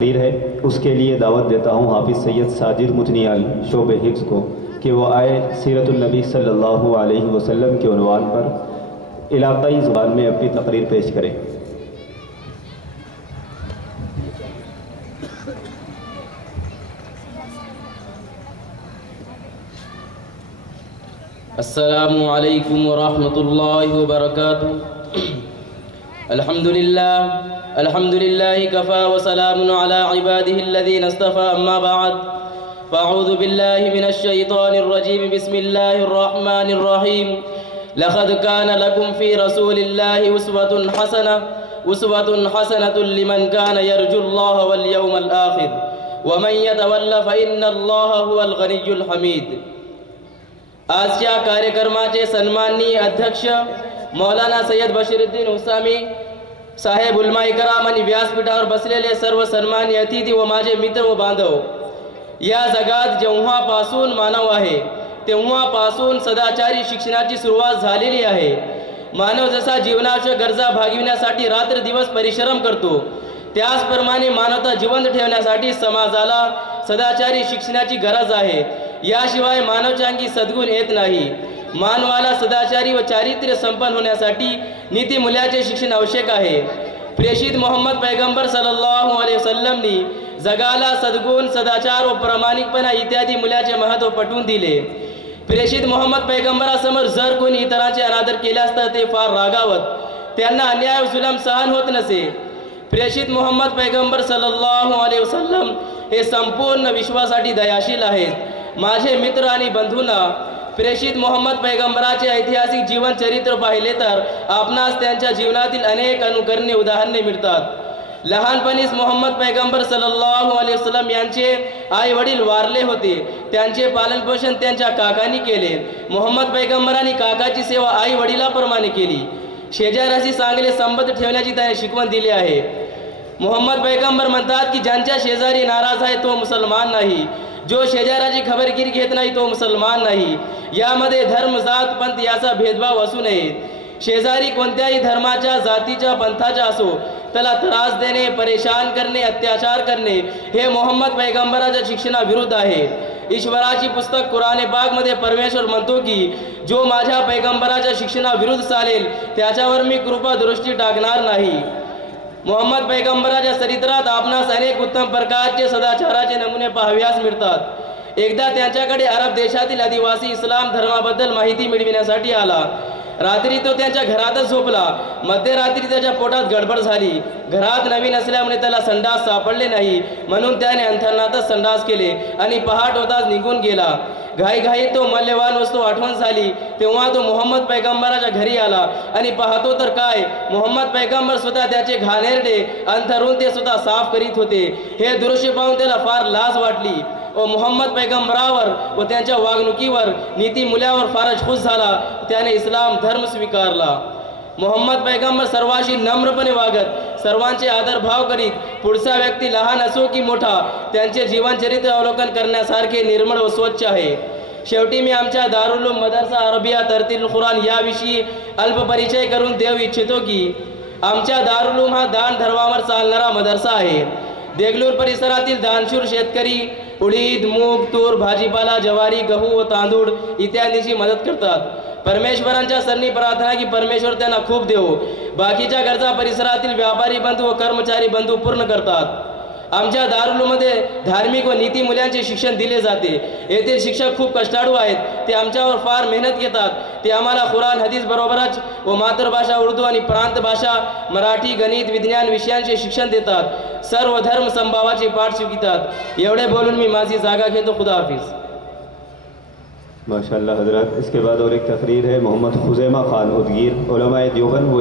तकरीर है उसके लिए दावत देता हूँ हाफिज़ सैयद साजिद मुतनियाल शोबे हिफ्ज़ को कि वो आए सीरतुन नबी सल्लल्लाहु अलैहि वसल्लम के उन्वान पर इलाक़ाई ज़ुबान में अपनी तकरीर पेश करें। अस्सलामु अलैकुम वरहमतुल्लाहि वबरकातुहू। अल्हम्दुलिल्लाहि कफ़ा व सलामुन अला इबादिहिल्लज़ीना इस्तफ़ा अम्मा बअद फ़अऊज़ु बिल्लाहि मिनश शैतानिर रजीम बिस्मिल्लाहिर रहमानिर रहीम। लक़द कान लकुम फ़ी रसूलिल्लाहि उस्वतुन हसनतुन लिमन कान यर्जुल्लाह वल यौमल आखिर व मन यतवल्ला फ़इन्नल्लाहा हुवल गनिय्युल हमीद। आजच्या कार्यक्रमाचे सन्माननीय अध्यक्ष मौलाना सय्यद बशीरुद्दीन हुसामी साहेब उलमा इकराम आणि व्यासपीठावर बसलेले सर्व सन्माननीय अतिथी व माझे मित्र व बांधव, या जगात जेव्हापासून मानव आहे तेव्हापासून सदाचारी शिक्षणाची सुरुवात झालेली आहे। मानव जसा जीवनाच्या गरजा भागविण्यासाठी रात्र दिवस परिश्रम करतो, त्याचप्रमाणे मानवता जिवंत ठेवण्यासाठी समाजाला सदाचारी शिक्षणाची गरज आहे। याशिवाय मानवाच्या अंगी सद्गुण येत नाही। मानवाला सदाचारी व चारित्र्य संपन्न होण्यासाठी नीतिमूल्याचे शिक्षण आवश्यक आहे। प्रेषित मोहम्मद पैगंबर सल्लल्लाहु अलैहि वसल्लमनी जगाला सद्गुण, सदाचार व प्रामाणिकपणा इत्यादी मूल्याचे महत्त्व पटवून दिले। प्रेषित मोहम्मद पैगंबरासमोर जर कोणी इतरांचे अनादर केल्यास तर ते फार रागावत, त्यांना अन्याय व जुलम सहन होत नसे। प्रेषित मोहम्मद पैगंबर सल्लल्लाहु अलैहि वसल्लम हे संपूर्ण विश्वासाठी दयाशील आहेत। माझे मित्र आणि बंधूंना, प्रेषित मोहम्मद पैगंबराचे ऐतिहासिक जीवन चरित्र पाहिले तर आपणास त्यांच्या जीवनातील अनेक अनुकरणीय उदाहरणे मिळतात। लहानपणीच मोहम्मद पैगंबर सल्लल्लाहु अलैहि वसल्लम यांचे आई वडील वारले होते। त्यांचे पालनपोषण त्यांच्या काकांनी केले। मोहम्मद पैगंबरांनी काकाची सेवा आई वडिलाप्रमाणे केली। शेजाऱ्याशी चांगले संबंध ठेवण्याची त्याने शिकवण दिली आहे। मोहम्मद पैगंबर म्हणतात की ज्यांच्या शेजारी नाराज आहे तो मुसलमान नाही, जो शेजाऱ्याची खबरगिरी घेत नाही तो मुसलमान नाही। यामध्ये धर्म, जात, पंथ याचा भेदभाव असू नये। शेजारी कोणत्याही धर्माच्या, जातीच्या, पंथाचा असो, त्याला त्रास देणे, परेशान करणे, अत्याचार करणे हे मोहम्मद पैगंबराच्या शिक्षणाविरुद्ध आहे। ईश्वराची पुस्तक कुरान पाक मध्ये परमेश्वर म्हणतो की जो माझ्या पैगंबराच्या शिक्षणाविरुद्ध चालेल त्याच्यावर मी कृपा दृष्टी टाकणार नाही। मोहम्मद पैगंबराच्या चरित्रात आपणास अनेक उत्तम प्रकारचे सदाचाराचे नमुने पाहावयास मिळतात। एकदा त्यांच्याकडे अरब देशातील आदिवासी इस्लाम धर्माबद्दल माहिती मिळविण्यासाठी आला। रात्री तो त्यांच्या घरातच झोपला। मध्यरात्री त्याच्या पोटात गडबड झाली। घरात नवीन असल्यामुळे त्याला संडास सापडले नाही, म्हणून त्याने अंथरुणातच संडास केले आणि पहाट होताच निघून गेला। घाईघाई तो मौल्यवान वस्तू आठवण झाली, तेव्हा तो मोहम्मद पैगंबराच्या घरी आला आणि पाहतो तर काय, मोहम्मद पैगंबर स्वतः त्याचे घाणेरडे अंथरूण ते स्वतः साफ करीत होते। हे दृश्य पाहून त्याला फार लाज वाटली व मोहम्मद पैगंबरावर व त्यांच्या वागणुकीवर, नीतिमूल्यावर फारच खुश झाला। त्याने इस्लाम धर्म स्वीकारला। मोहम्मद पैगंबर सर्वांशी नम्रपणे वागत, सर्वांचे आदरभाव करीत, पुढचा व्यक्ती लहान असो की मोठा त्यांचे जीवन चरित्र अवलोकन करण्यासारखे निर्मळ व स्वच्छ आहे। शेवटी मी आमच्या दारुल उलूम मदरसा अरबिया तरतील कुरान याविषयी अल्प परिचय करून देऊ इच्छितो की आमच्या दारुल उलूम हा दान धर्मावर चालणारा मदरसा आहे। देगलूर परिसरातील दानशूर शेतकरी उडीद, मूग, तूर, भाजीपाला, ज्वारी, गहू व तांदूळ इत्यादींची मदत करतात। परमेश्वरांच्या सरणी प्रार्थना की परमेश्वर त्यांना खूप देवो। बाकीच्या गरजा परिसरातील व्यापारी बंधू व कर्मचारी बंधू पूर्ण करतात। आमच्या दारुलमध्ये धार्मिक व नीतिमूल्यांचे शिक्षण दिले जाते। येथील शिक्षक खूप कष्टाळू आहेत। ते आमच्यावर फार मेहनत घेतात। ते आम्हाला कुराण, हदीस बरोबरच व मातृभाषा उर्दू आणि प्रांत भाषा मराठी, गणित, विज्ञान विषयांचे शिक्षण देतात। सर्व धर्म संभावाचे पाठ शिकवितात। एवढे बोलून मी माझी जागा घेतो। खुदा हाफिज। माशाअल्लाह हजरत। इसके बाद और एक तकरीर है मोहम्मद खुज़ैमा खान उदगीर, उलमाए देवबंद वो